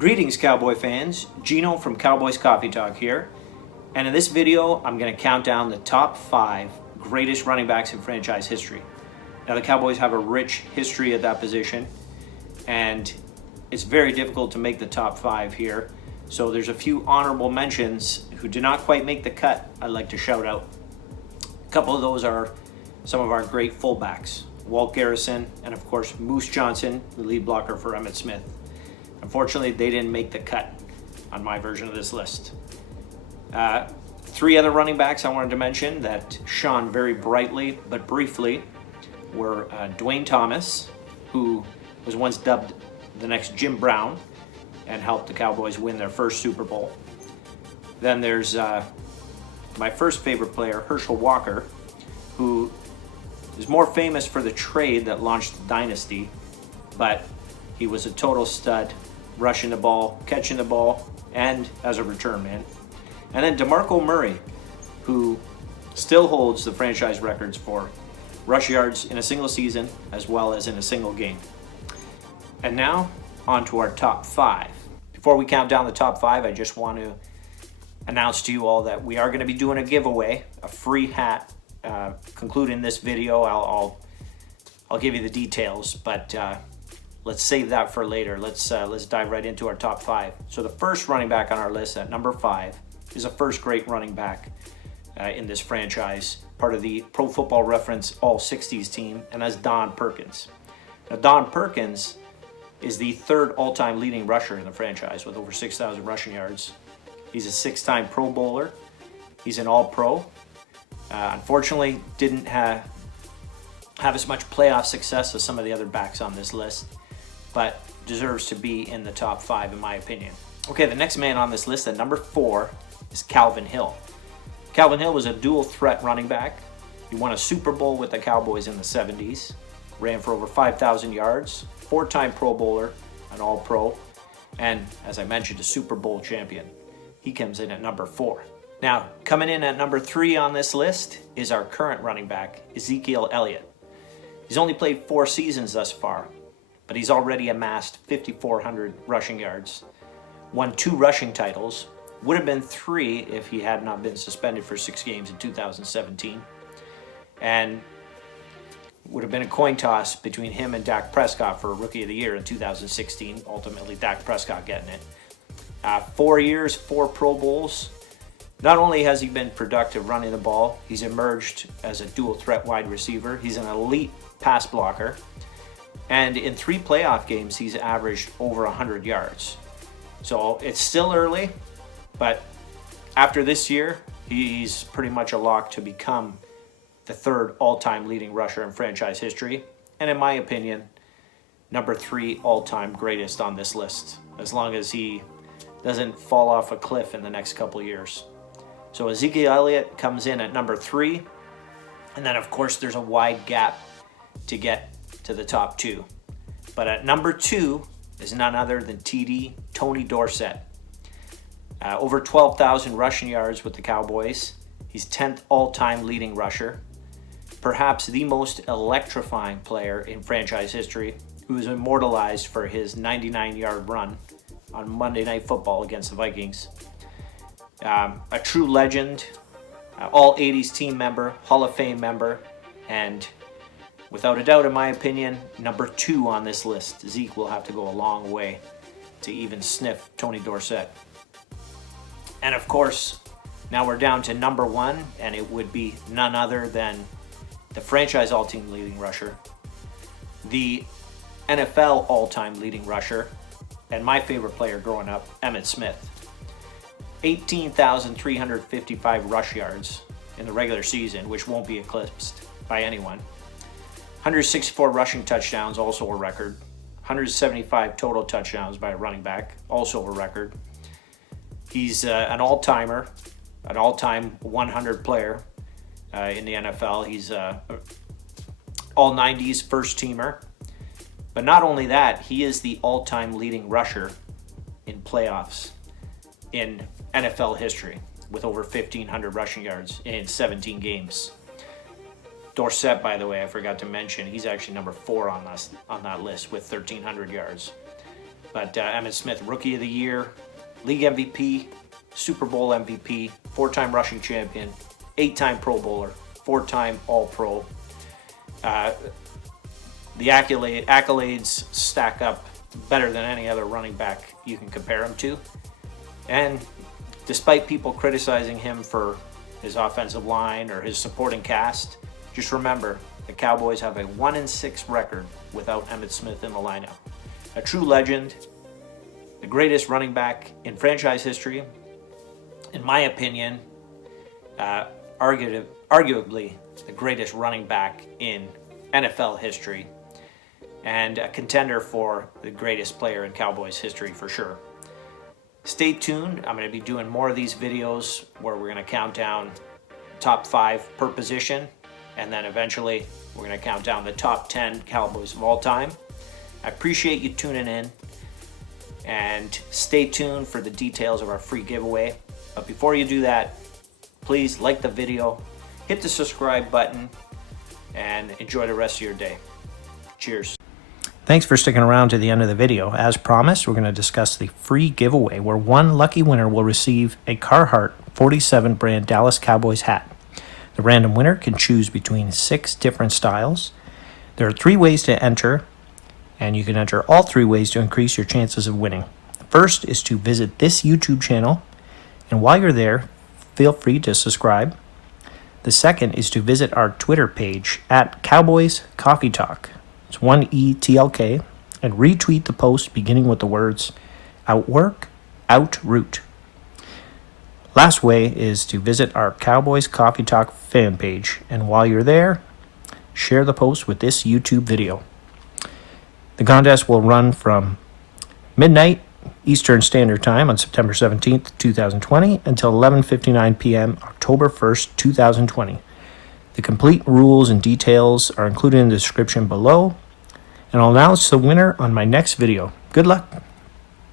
Greetings, Cowboy fans. Gino from Cowboys Coffee Talk here. And in this video, I'm going to count down the top 5 greatest running backs in franchise history. Now, the Cowboys have a rich history at that position, and it's very difficult to make the top 5 here. So there's a few honorable mentions who did not quite make the cut I'd like to shout out. A couple of those are some of our great fullbacks, Walt Garrison, and of course Moose Johnson, the lead blocker for Emmitt Smith. Unfortunately, they didn't make the cut on my version of this list. 3 other running backs I wanted to mention that shone very brightly but briefly were Dwayne Thomas, who was once dubbed the next Jim Brown and helped the Cowboys win their first Super Bowl. Then there's my first favorite player, Herschel Walker, who is more famous for the trade that launched the dynasty, but he was a total stud, rushing the ball, catching the ball, and as a return man. And then DeMarco Murray, who still holds the franchise records for rush yards in a single season as well as in a single game. And now, on to our top 5. Before we count down the top 5, I just want to announce to you all that we are going to be doing a giveaway, a free hat. Concluding this video, I'll give you the details, but let's save that for later. Let's dive right into our top 5. So the first running back on our list at number 5 is a first great running back in this franchise, part of the Pro Football Reference All-60s team, and that's Don Perkins. Now, Don Perkins is the 3rd all-time leading rusher in the franchise with over 6,000 rushing yards. He's a 6-time Pro Bowler. He's an All-Pro. Unfortunately, didn't have as much playoff success as some of the other backs on this list, but deserves to be in the top 5 in my opinion. Okay, the next man on this list at number 4 is Calvin Hill. Calvin Hill was a dual threat running back. He won a Super Bowl with the Cowboys in the 70s, ran for over 5,000 yards, 4-time Pro Bowler, an All-Pro, and as I mentioned, a Super Bowl champion. He comes in at number 4. Now, coming in at number 3 on this list is our current running back, Ezekiel Elliott. He's only played 4 seasons thus far, but he's already amassed 5,400 rushing yards, won 2 rushing titles, would have been 3 if he had not been suspended for 6 games in 2017, and would have been a coin toss between him and Dak Prescott for Rookie of the Year in 2016, ultimately Dak Prescott getting it. 4 years, 4 Pro Bowls. Not only has he been productive running the ball, he's emerged as a dual threat wide receiver. He's an elite pass blocker. And in 3 playoff games, he's averaged over 100 yards. So it's still early, but after this year, he's pretty much a lock to become the 3rd all-time leading rusher in franchise history. And in my opinion, number 3 all-time greatest on this list, as long as he doesn't fall off a cliff in the next couple years. So Ezekiel Elliott comes in at number 3. And then, of course, there's a wide gap to get to the top 2. But at number 2 is none other than TD Tony Dorsett. Over 12,000 rushing yards with the Cowboys. He's 10th all-time leading rusher. Perhaps the most electrifying player in franchise history, who is immortalized for his 99-yard run on Monday Night Football against the Vikings. A true legend, all-80s team member, Hall of Fame member, and without a doubt, in my opinion, number 2 on this list. Zeke will have to go a long way to even sniff Tony Dorsett. And of course, now we're down to number 1, and it would be none other than the franchise all-team leading rusher, the NFL all-time leading rusher, and my favorite player growing up, Emmitt Smith. 18,355 rush yards in the regular season, which won't be eclipsed by anyone. 164 rushing touchdowns, also a record. 175 total touchdowns by a running back, also a record. He's an all-timer, an all-time 100 player in the NFL. He's all 90s first teamer. But not only that, he is the all-time leading rusher in playoffs in NFL history with over 1,500 rushing yards in 17 games. Dorsett, by the way, I forgot to mention, he's actually number 4 on that list with 1,300 yards. But Emmitt Smith, Rookie of the Year, League MVP, Super Bowl MVP, 4-time rushing champion, 8-time Pro Bowler, 4-time All-Pro. The accolades stack up better than any other running back you can compare him to. And despite people criticizing him for his offensive line or his supporting cast, just remember the Cowboys have a 1-6 record without Emmitt Smith in the lineup. A true legend, the greatest running back in franchise history, in my opinion, arguably the greatest running back in NFL history, and a contender for the greatest player in Cowboys history for sure. Stay tuned. I'm going to be doing more of these videos where we're going to count down top 5 per position, and then eventually we're going to count down the top 10 Cowboys of all time. I appreciate you tuning in, and stay tuned for the details of our free giveaway. But before you do that, please like the video, hit the subscribe button, and enjoy the rest of your day. Cheers. Thanks for sticking around to the end of the video. As promised, we're going to discuss the free giveaway where one lucky winner will receive a Carhartt 47 brand Dallas Cowboys hat. The random winner can choose between 6 different styles. There are 3 ways to enter, and you can enter all 3 ways to increase your chances of winning. The first is to visit this YouTube channel, and while you're there, feel free to subscribe. The second is to visit our Twitter page at Cowboys Coffee Talk. It's 1ETLK, and retweet the post beginning with the words "Outwork, Outroot." Last way is to visit our Cowboys Coffee Talk fan page, and while you're there, share the post with this YouTube video. The contest will run from midnight Eastern Standard Time on September 17th, 2020 until 11:59 p.m. October 1st, 2020. The complete rules and details are included in the description below, and I'll announce the winner on my next video. Good luck!